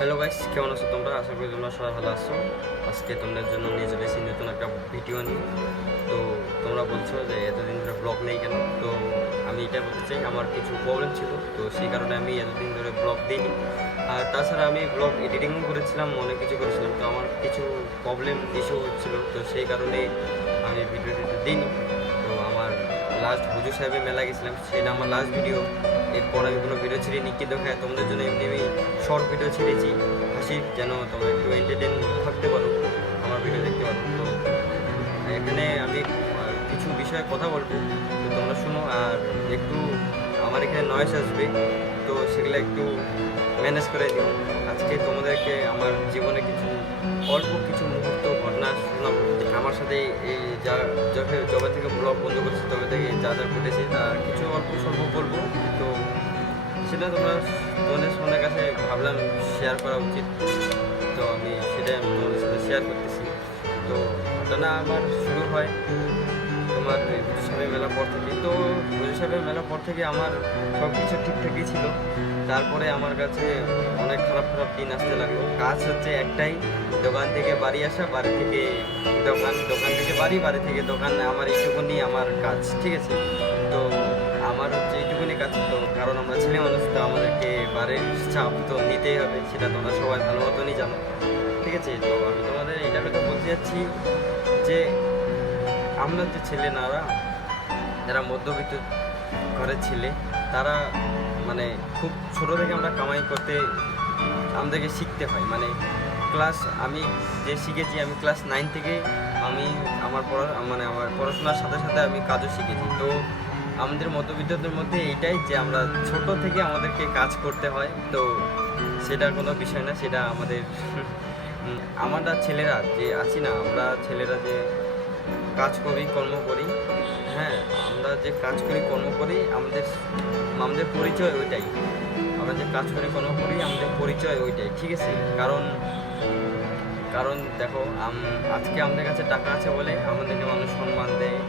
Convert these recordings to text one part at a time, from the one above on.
Hello guys কেমন আছো তোমরা? আশা করি তোমরা সবাই ভালো আছো। আজকে তোমাদের জন্য নিয়ে চলে এসেছি নতুন একটা ভিডিও নিয়ে। তো তোমরা বলছো যে এতদিন ধরে ব্লগ নেই কেন? তো আমি এটা বলতে চাই, আমার কিছু প্রবলেম ছিল, তো সেই কারণে আমি এতদিন ধরে ব্লগ দিইনি। আর তাছাড়া আমি ব্লগ এডিটিংও করেছিলাম, অনেক কিছু করেছিলাম, তো আমার কিছু প্রবলেম ইস্যু হচ্ছিল, তো সেই কারণে আমি ভিডিও দিইনি। তো আমার লাস্ট হুজুর সাহেবের মেলা গেছিলাম সেটা আমার লাস্ট ভিডিও এরপর আমি কোনো ভিডিও ছিঁড়িনি, কিন্তু হ্যাঁ তোমাদের জন্য এমনি আমি শর্ট ভিডিও ছেড়েছি। হাসি, যেন তোমরা একটু এন্টারটেন থাকতে পারো, আমার ভিডিও দেখতে পারো। তো, এখানে আমি কিছু বিষয়ে কথা বলব। তো তোমরা শুনো, আর একটু আমার এখানে নয়েস আসবে, তো সেগুলো একটু ম্যানেজ করে দিও। আজকে তোমাদেরকে আমার জীবনে কিছু অল্প কিছু মুহূর্ত, ঘটনা শুনলাম আমার সাথে এই যা যবে থেকে ব্লগ বন্ধ করছি, তবে থেকে যা যা ঘটেছে, তা কিছু অল্প স্বল্প বলব। তো সেটা তোমরা তোমাদের ফোনের কাছে ভাবলাম শেয়ার করা উচিত। তো আমি সেটা তোমাদের সাথে শেয়ার করতেছি। তো ঘটনা আমার শুরু হয়। পুজো সাহেবের মেলা পর থেকে। তো সাহেবের মেলা পর থেকে আমার সব কিছু ঠিকঠাকই ছিল। তারপরে আমার কাছে অনেক খারাপ খারাপ দিন আসতে লাগল। কাজ হচ্ছে একটাই, দোকান থেকে বাড়ি আসা, বাড়ি থেকে দোকান দোকান থেকে বাড়ি বাড়ি থেকে দোকান। আমার এইটুকুনি আমার কাজ, ঠিক আছে? তো আমার হচ্ছে এইটুকুনি কাজ। তো কারণ আমরা ছেলে মানুষ, তো আমাদেরকে বাড়ির চাপ তো নিতেই হবে, সেটা তোমরা সবাই ভালো মতনই জানো। ঠিক আছে? তো আমি তোমাদের এটা তো বলতে যাচ্ছি যে আমরা যে ছেলে নারা যারা মধ্যবিত্ত ঘরের ছেলে। তারা মানে খুব ছোট থেকে আমরা কামাই করতে আমাদেরকে শিখতে হয়। মানে ক্লাস আমি যে শিখেছি, আমি ক্লাস নাইন থেকে আমি আমার পড়া মানে আমার পড়াশোনার সাথে সাথে আমি কাজও শিখেছি। তো আমাদের মধ্যবিত্তদের মধ্যে এইটাই যে আমরা ছোট থেকে আমাদেরকে কাজ করতে হয়, তো সেটা কোনো বিষয় না, সেটা আমাদের আমরা ছেলেরা যে আছি না, আমরা ছেলেরা যে কাজ করি, কর্ম করি। হ্যাঁ আমরা যে কাজ করি, কর্ম করি, আমাদের আমাদের পরিচয় ওইটাই। আমরা যে কাজ করি, কর্ম করি, আমাদের পরিচয় ওইটাই, ঠিক আছে? কারণ কারণ দেখো আজকে আমাদের কাছে টাকা আছে বলে আমাদেরকে মানুষ সম্মান দেয়।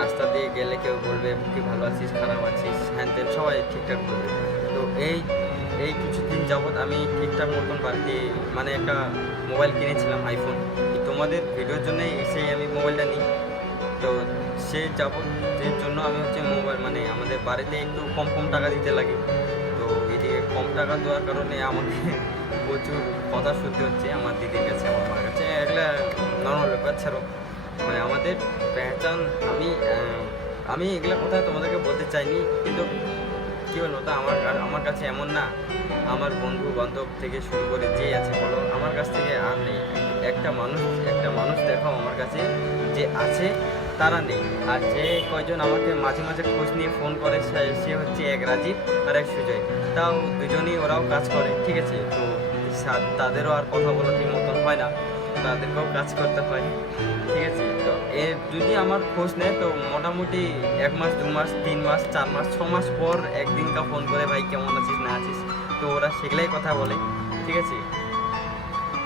রাস্তা দিয়ে গেলে কেউ বলবে, কি ভালো আছিস, খারাপ আছিস? হ্যান সবাই ঠিকঠাক বলবে। তো এই এই কিছুদিন যাবৎ আমি ঠিকঠাক মতন বাড়িতে মানে একটা মোবাইল কিনেছিলাম আইফোন তোমাদের ভিডিওর জন্য এসেই আমি মোবাইলটা নিই। তো সে যাবতের জন্য আমি হচ্ছে মোবাইল মানে আমাদের বাড়িতে একটু কম কম টাকা দিতে লাগে। তো এদিকে কম টাকা দেওয়ার কারণে আমাকে প্রচুর কথা শুনতে হচ্ছে আমার দিদির কাছে, আমার মার কাছে। একটা নর্মাল ব্যাপার, ছাড়ো। মানে আমাদের পেহচান আমি আমি এগুলো কথা তোমাদেরকে বলতে চাইনি, কিন্তু কী বলব? তো আমার আমার কাছে এমন না। আমার বন্ধু বান্ধব থেকে শুরু করে যে আছে, বলো, আমার কাছ থেকে আর নেই। একটা মানুষ একটা মানুষ দেখাও আমার কাছে যে আছে, তারা নেই। আর যে কয়জন আমাকে মাঝে মাঝে খোঁজ নিয়ে ফোন করে, সে হচ্ছে এক রাজীব আর এক সুজয়। তাও দুজনেই ওরাও কাজ করে, ঠিক আছে? তো তাদেরও আর কথা বলা ঠিক মতন হয় না। তাদেরকেও কাজ করতে হয়। ঠিক আছে? তো এ যদি আমার খোঁজ নেয়, তো মোটামুটি এক মাস, দু মাস, তিন মাস, চার মাস, ছ মাস পর একদিনকা ফোন করে, ভাই, কেমন আছিস? না আছিস? তো ওরা সেগুলাই কথা বলে। ঠিক আছে?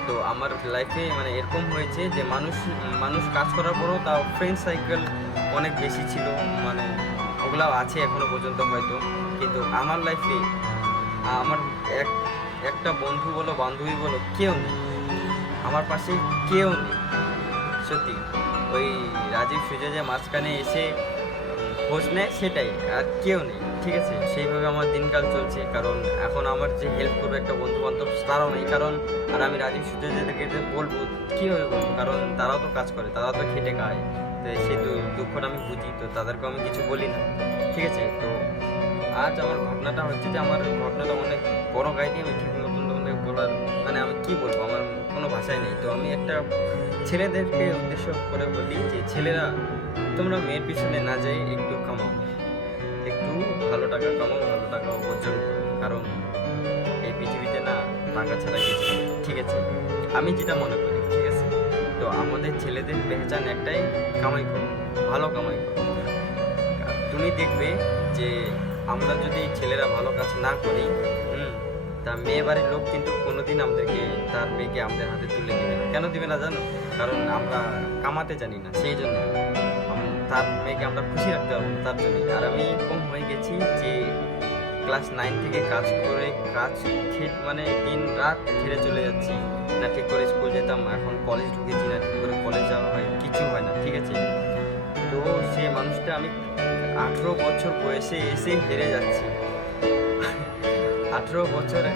তো আমার লাইফে মানে এরকম হয়েছে যে মানুষ মানুষ কাজ করার পরও তাও ফ্রেন্ড সাইকেল অনেক বেশি ছিল। মানে ওগুলাও আছে এখনও পর্যন্ত হয়তো। কিন্তু আমার লাইফে আমার এক, একটা বন্ধু বলো, বান্ধবী বলো, কেউ নেই। আমার পাশে কেউ নেই। সত্যি, ওই রাজীব সুজয় যে মাঝখানে এসে খোঁজ নেয়, সেটাই। আর কেউ নেই, ঠিক আছে? সেইভাবে আমার দিনকাল চলছে, কারণ এখন আমার যে হেল্প করবে একটা বন্ধু বান্ধব তারাও নেই। কারণ, আর আমি রাজীব সুজয়দেরকে যে বলব, কীভাবে বলব? কারণ তারাও তো কাজ করে, তারাও তো খেটে খায়। তো সেই দুঃখটা আমি বুঝি, তো তাদেরকে আমি কিছু বলি না, ঠিক আছে? তো আজ আমার ঘটনাটা হচ্ছে যে, আমার ঘটনাটা অনেক বড় কাহিনী, আমি ঠিক নতুন তোমাদের বলার মানে আমি কী বলব? আমার কোনো ভাষাই নেই। তো আমি একটা ছেলেদেরকে উদ্দেশ্য করে বলি যে, ছেলেরা, তোমরা মেয়ের পিছনে না যাই একটু কামাও। একটু ভালো টাকা কামাও, ভালো টাকা উপার্জন। কারণ এই পৃথিবীতে না, টাকা ছাড়া কিছু ঠিক আছে? আমি যেটা মনে করি, ঠিক আছে? তো আমাদের ছেলেদের পেহচান একটাই, কামাই করো, ভালো কামাই করো। তুমি দেখবে যে, আমরা যদি ছেলেরা ভালো কাজ না করি তা মেয়ে বাড়ির লোক কিন্তু কোনোদিন আমাদেরকে, তার মেয়েকে আমাদের হাতে তুলে দিবে না। কেন দিবে না জানো? কারণ আমরা কামাতে জানি না, সেই জন্য। তার মেয়েকে আমরা খুশি রাখতে পারব তার জন্য আর আমি কম হয়ে গেছি যে ক্লাস নাইন থেকে কাজ করে কাজ খেট মানে দিন রাত খেটে চলে যাচ্ছি। না, ঠিক করে স্কুল যেতাম, এখন কলেজ ঢুকেছি না, ঠিক করে কলেজ যাওয়া হয়, কিছু হয় না, ঠিক আছে? তো সে মানুষটা আমি আঠেরো বছর বয়সে এসে হেরে যাচ্ছি। আঠেরো বছরে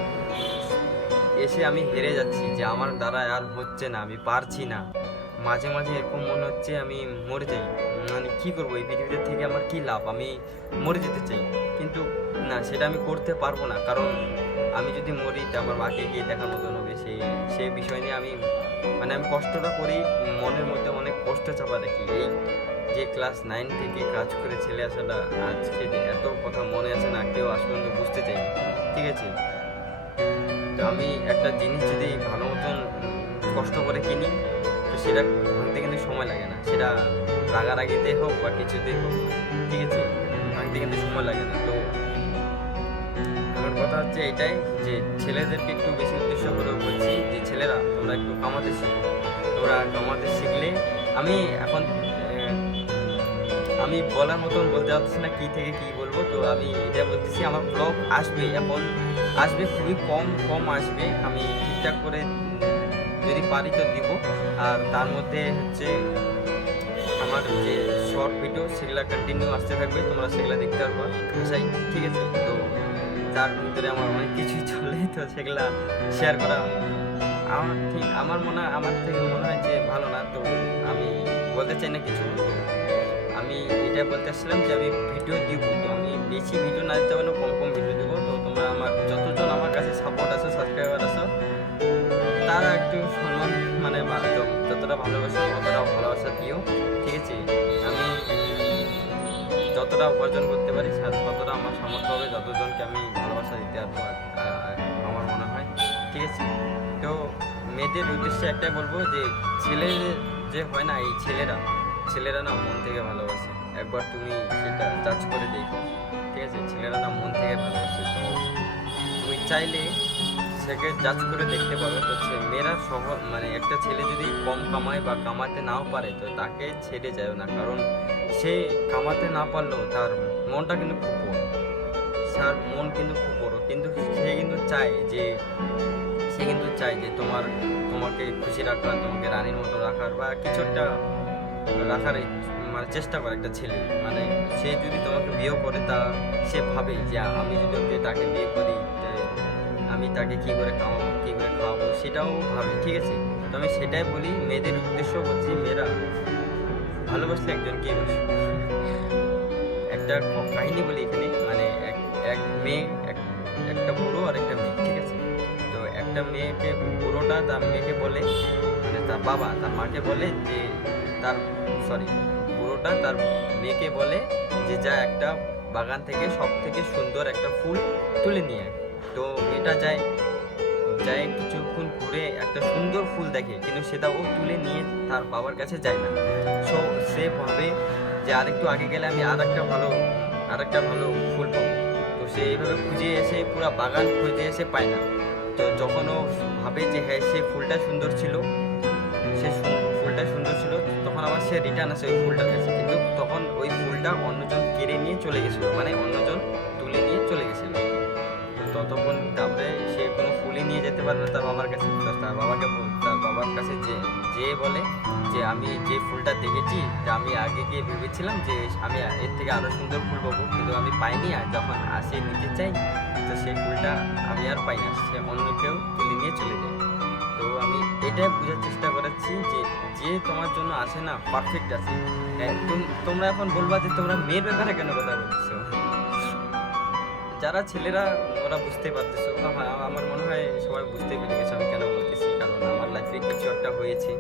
এসে আমি হেরে যাচ্ছি যে আমার দ্বারা আর হচ্ছে না, আমি পারছি না। মাঝে মাঝে এরকম মনে হচ্ছে আমি মরে যাই। মানে কী করব? এই পৃথিবীতে থেকে আমার কী লাভ? আমি মরে যেতে চাই। কিন্তু না, সেটা আমি করতে পারব না। কারণ আমি যদি মরি, তা আমার মাকে গিয়ে দেখার মতন হবে। সেই সেই বিষয় নিয়ে আমি মানে আমি কষ্টটা করি, মনের মধ্যে অনেক কষ্ট চাপা রাখি এই যে ক্লাস নাইন থেকে কাজ করে ছেলে আসাটা আজকে এত কথা মনে আছে না, কেউ আজ পর্যন্ত বুঝতে চাই ঠিক আছে? তো আমি একটা জিনিস যদি ভালো মতন কষ্ট করে কিনি, তো সেটা ভাঙতে কিন্তু সময় লাগে না। সেটা রাগারাগিতে হোক বা কিছুতেই হোক, ঠিক আছে? ভাঙতে কিন্তু সময় লাগে না। তো আমার কথা হচ্ছে এটাই যে ছেলেদেরকে একটু বেশি উদ্দেশ্য করে বলছি যে, ছেলেরা, তোমরা একটু কামাতে শিখো। তোমরা কামাতে শিখলে, আমি এখন আমি বলার মতন বলতে পারছি না কী থেকে কী বলব। তো আমি এটা বলতেছি, আমার ব্লগ আসবে এখন আসবে, খুবই কম কম আসবে। আমি ঠিকঠাক করে যদি পারি তো দিব। আর তার মধ্যে হচ্ছে আমার যে শর্ট ভিডিও সেগুলা কন্টিনিউ আসতে থাকবে। তোমরা সেগুলা দেখতে পারব। আশাই ঠিক আছে। তো তার ভিতরে আমার অনেক কিছুই চলে, তো সেগুলা শেয়ার করা আমার ঠিক, আমার মনে হয়, আমার থেকে মনে হয় যে ভালো না। তো আমি বলতে চাই না কিছু। এটা বলতে আসছিলাম যে আমি ভিডিও দিব, তো আমি বেশি ভিডিও না দিতে পারলেও কম কম ভিডিও দেবো। তো তোমরা আমার, যতজন আমার কাছে সাপোর্ট আছে সাবস্ক্রাইবার আছে, তারা একটু সম্মান মানে যতটা ভালোবাসো, ততটা ভালোবাসা দিও। ঠিক আছে? আমি যতটা উপার্জন করতে পারি ততটা আমার সামর্থ্য হবে, যতজনকে আমি ভালোবাসা দিতে পারব আমার মনে হয়। ঠিক আছে? তো মেয়েদের উদ্দেশ্যে একটাই বলব যে ছেলে যে হয় না, এই ছেলেরা ছেলেরা না মন থেকে ভালোবাসে। একবার তুমি সেটা জাজ করে দেখো, ঠিক আছে? ছেলেরা না মন থেকে ভালোবাসে। তো তুমি চাইলে সেকে জাজ করে দেখতে পাবে তো মেয়েরা সহ মানে একটা ছেলে যদি কম কামায় বা কামাতে নাও পারে, তো তাকে ছেড়ে যায় না। কারণ সে কামাতে না পারলেও তার মনটা কিন্তু খুব বড়। তার মন কিন্তু খুব বড়। কিন্তু সে কিন্তু চায় যে, সে কিন্তু চায় যে তোমার, তোমাকে খুশি রাখার, তোমাকে রানীর মতো রাখার বা কিছু একটা রাখার মানে চেষ্টা করে একটা ছেলে। মানে সে যদি তোমাকে বিয়ে করে, তা সে ভাবে যে আমি যদি ওকে তাকে বিয়ে করি আমি তাকে কি করে খাওয়াবো, কী করে খাওয়াবো, সেটাও ভাবে, ঠিক আছে? তো আমি সেটাই বলি, মেয়েদের উদ্দেশ্য বলছি মেয়েরা ভালোবাসলে একজনকেই বাসো। একটা কাহিনী বলি এখানে মানে এক এক মেয়ে, এক- একটা বুড়ো আর একটা মেয়ে, ঠিক আছে? তো একটা মেয়েকে বুড়োটা তার মেয়েকে বলে মানে তার বাবা, তার মাকে বলে যে তার সরি বুড়োটা তার মেয়েকে বলে যে যা একটা বাগান থেকে সব থেকে সুন্দর একটা ফুল তুলে নিয়ে তো মেয়েটা যায় যায় কিছুক্ষণ ঘুরে একটা সুন্দর ফুল দেখে, কিন্তু সেটা ও তুলে নিয়ে তার বাবার কাছে যায় না। সো সে ভাবে যে আরেকটু আগে গেলে আমি আর একটা ভালো, আর একটা ভালো ফুল পাবো। তো সে এইভাবে খুঁজে এসে পুরো বাগান খুঁজে এসে পায় না। তো যখন ও ভাবে যে হ্যাঁ সে ফুলটা সুন্দর ছিল, সে সুন্দর তখন আবার সে রিটার্ন আসে, ওই ফুলটার কাছে কিন্তু তখন ওই ফুলটা অন্যজন কেড়ে নিয়ে চলে গেছিল মানে অন্যজন তুলে নিয়ে চলে গেছিল। তো ততক্ষণ তারপরে সে কোনো ফুলই নিয়ে যেতে পারবে না তার বাবার কাছে তো তার বাবাকে তার বাবার কাছে যে যে বলে যে, আমি যে ফুলটা দেখেছি যে আমি আগে গিয়ে ভেবেছিলাম যে, আমি এর থেকে আরও সুন্দর ফুল পাবো, কিন্তু আমি পাইনি আর যখন আসে নিতে চাই, তো সেই ফুলটা আমি আর পাই না, সে অন্য কেউ তুলে নিয়ে চলে যায়। তো আমি এটাই বোঝার চেষ্টা করাচ্ছি যে যে তোমার জন্য আসে না পারফেক্ট আছে হ্যাঁ, তোমরা এখন বলবা যে তোমরা মেয়ের ব্যাপারে কেন কথা বলছো যারা ছেলেরা ওরা বুঝতে পারতেছো। আমার আমার মনে হয় সবাই বুঝতে পেরে গেছে আমি কেন বলতেছি কারণ আমার লাইফে কিছু একটা হয়েছে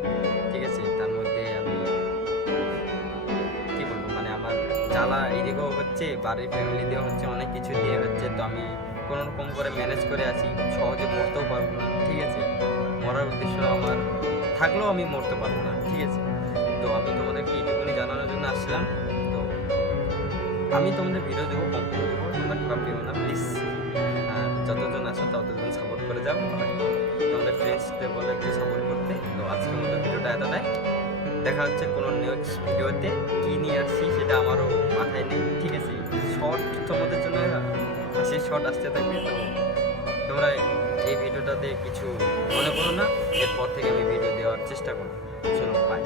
ঠিক আছে? তার মধ্যে আমি কি বলব মানে আমার জ্বালা এদিকেও হচ্ছে বাড়ির ফ্যামিলি দিয়েও হচ্ছে অনেক কিছু দিয়ে হচ্ছে তো আমি কোনো রকম করে ম্যানেজ করে আছি সহজে মরতেও পারব না ঠিক আছে? মরার উদ্দেশ্য আমার থাকলেও আমি মরতে পারব না, ঠিক আছে? তো আমি তোমাদেরকে এইটুকুনি জানানোর জন্য আসছিলাম তো আমি তোমাদের ভিডিও দেবো কম দেবো তোমরা খারাপ পেও না প্লিজ যতজন আছো ততজন সাপোর্ট করে যাও। তোমাদের ফ্রেন্ডসদের বলে একটু সাপোর্ট করতে। তো আজকের মতো ভিডিওটা এতটাই। দেখা হচ্ছে কোনো নেক্সট ভিডিওতে কী নিয়ে আসছি সেটা আমারও মাথায় নেই, ঠিক আছে? শর্ট তোমাদের জন্য হাসি শট আসতে থাকবে। তো তোমরা এই ভিডিওটাতে কিছু মনে করো না, এরপর থেকে আমি ভিডিও দেওয়ার চেষ্টা করব। চলো বাই